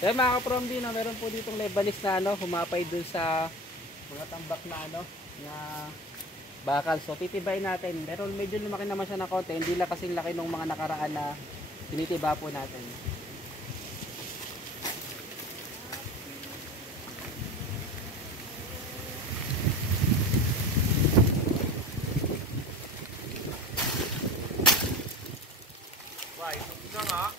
Kaya mga ka-from din, no, meron po ditong Lebanese na ano, humapay dun sa mga tambak na ano, na bakal. So titibayin natin. Pero medyo lumaki naman siya ng konti, hindi lang kasing laki ng mga nakaraan na tinitiba po natin. Wah, itu bisa nggak?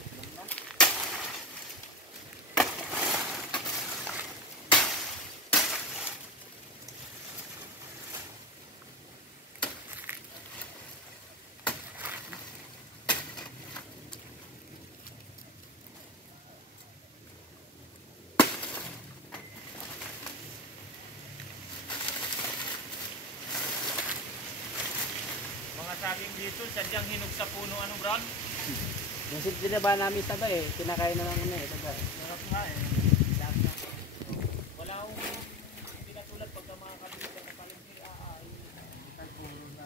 Mga saging dito, sadyang hinog sa puno, ano Brad? Yung sinaba namin taba eh, kinakain na lang ano eh, taba. Sarap nga eh. Wala akong hindi katulad pagka mga kabili ka na palengke, ay puro na.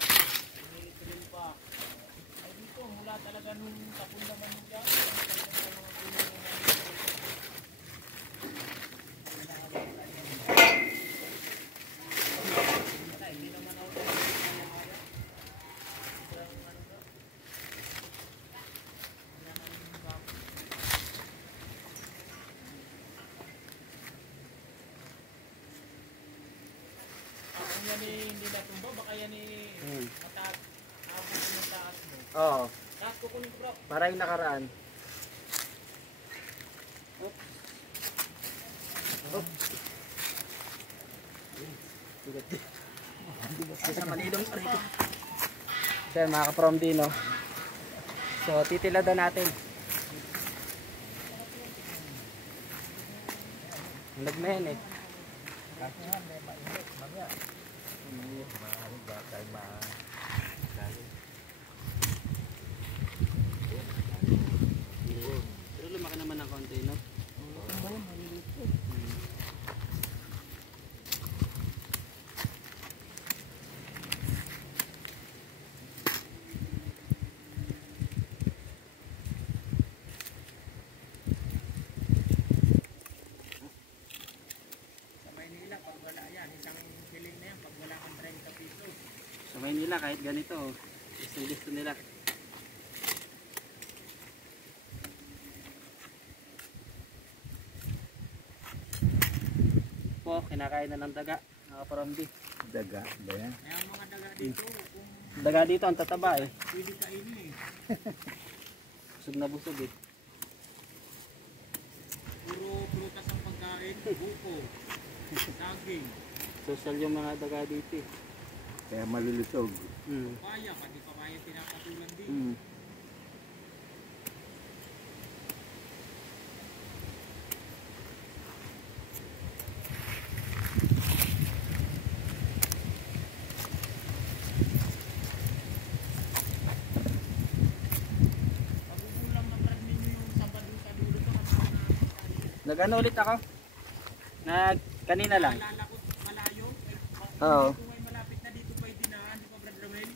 Ini-grill pa. Ay dito, mula talaga nung tapon naman yung dyan. Hindi naman ako yan eh, hindi natumba, baka yan eh mataas, abot yung taas mo. Oo, Taas ko kunin ko bro. para yung nakaraan. Sa manilong pa rito. So yan mga ka-from din, no? So titiladan natin. Malag na yan eh. Pero lumaki naman ng konti, no? Sa Maynila, pag wala yan, isang piling na yan, pag wala kang 30 pesos. Sa Maynila kahit ganito, gusto nila. Po, kinakain na ng daga, ka-from din. Daga ba yan? Kaya ang mga daga dito, kung Daga dito ang tataba eh. pwede kainin eh. Busog na busog eh. Puro prutas ang pagkain, buko, saging, Social yung mga daga dito eh. Kaya malulusog. papaya, pati papaya pinapatulan din. Magugulang na brand ninyo yung samba dun sa dulo to. Nag-ano ulit ako? Kanina lang. Naalala ko malayo. Oo. Kung may malapit na dito pa dinaan, di ba Brad Ramel?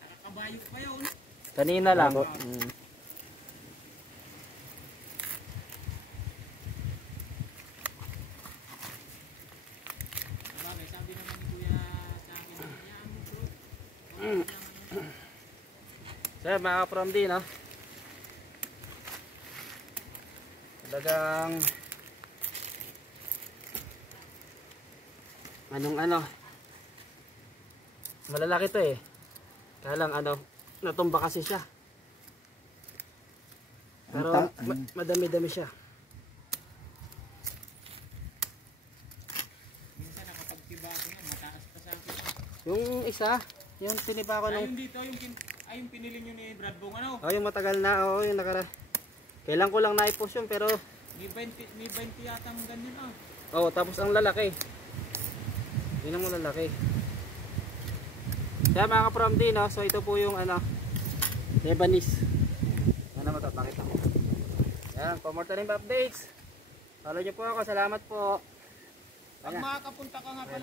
Nakakabayo pa yun. Kanina lang. Sabagay, sabi naman ni Kuya sa akin, hayaan mo bro. So mga ka-from din, no? Talagang ano malalaki to eh, kaya lang ano, natumba kasi siya, pero madami-dami siya. Minsan nakapagtiba ako yan, mataas pa sa akin. Yung isa, yung tiniba ko nung Ayun dito, yung pinili nyo ni Brad Bong, ano? yung matagal na, yung kailan ko lang na-post yun, pero May 20 yata ang ganyan ah. tapos ang lalaki, yun ang lalaki. Kaya mga ka-from din, no? So ito po yung ano, Lebanese. Ano matapakita ko. Yan, for more time updates, follow nyo po ako, salamat po. Pag makakapunta ka nga pala